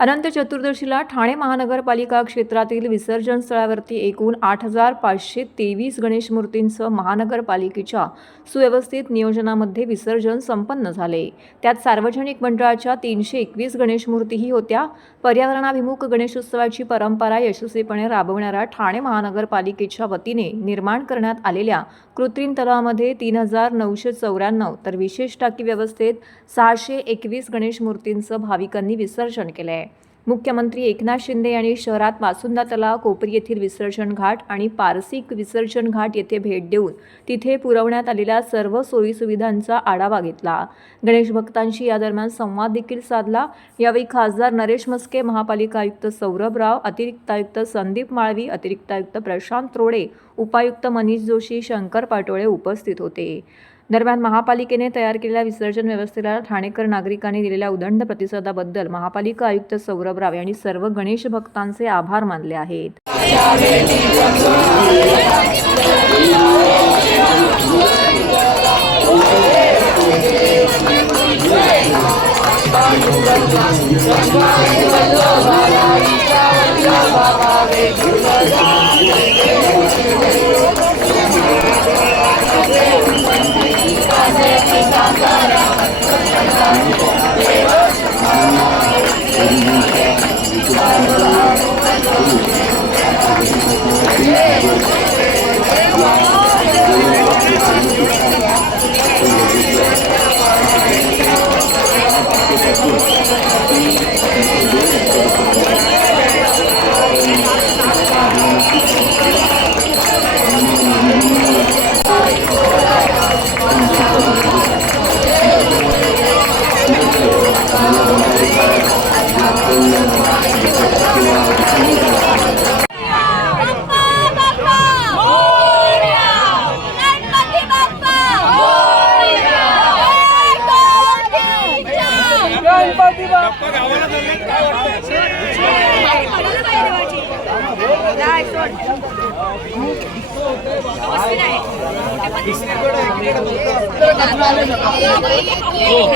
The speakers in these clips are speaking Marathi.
अनंत चतुर्दशीला ठाणे महानगरपालिका क्षेत्रातील विसर्जन स्थळावरती एकूण 8,523 गणेश मूर्तींचं महानगरपालिकेच्या सुव्यवस्थित नियोजनामध्ये विसर्जन संपन्न झाले। त्यात सार्वजनिक मंडळाच्या 321 गणेश मूर्तीही होत्या। पर्यावरणाभिमुख गणेशोत्सवाची परंपरा यशस्वीपणे राबवणाऱ्या ठाणे महानगरपालिकेच्या वतीने निर्माण करण्यात आलेल्या कृत्रिम तलावामध्ये 3,994 तर विशेष टाकी व्यवस्थेत 621 गणेश मूर्तींचं भाविकांनी विसर्जन केलंय। मुख्यमंत्री एकनाथ शिंदे यांनी शहरात वासुंदा तलाव, कोपरी येथील विसर्जन घाट आणि पारसी विसर्जन घाट येथे भेट देऊन तिथे पुरवण्यात आलेल्या सर्व सोयीसुविधांचा आढावा घेतला। गणेश भक्तांशी या दरम्यान संवाद देखील साधला। यावेळी खासदार नरेश म्हस्के, महापालिका आयुक्त सौरभ राव, अतिरिक्त आयुक्त संदीप माळवी, अतिरिक्त आयुक्त प्रशांत रोडे, उपायुक्त मनीष जोशी, शंकर पाटोळे उपस्थित होते। दरम्यान महापालिकेने तयार केलेल्या विसर्जन व्यवस्थेला ठाणेकर नागरिकांनी दिलेल्या उदंड प्रतिसादाबद्दल महापालिका आयुक्त सौरभ राव यांनी सर्व गणेश भक्तांचे आभार मानले आहेत।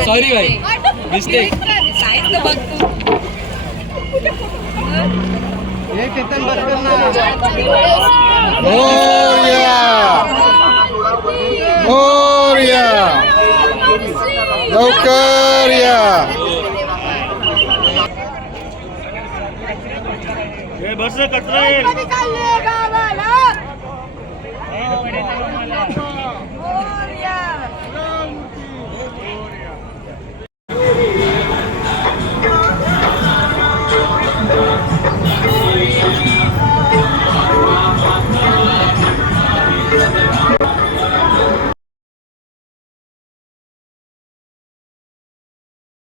सॉरी भाई, मिस्टेक। ये कितन बस करना लवकर या। हे बस कचरा येईल। गावाला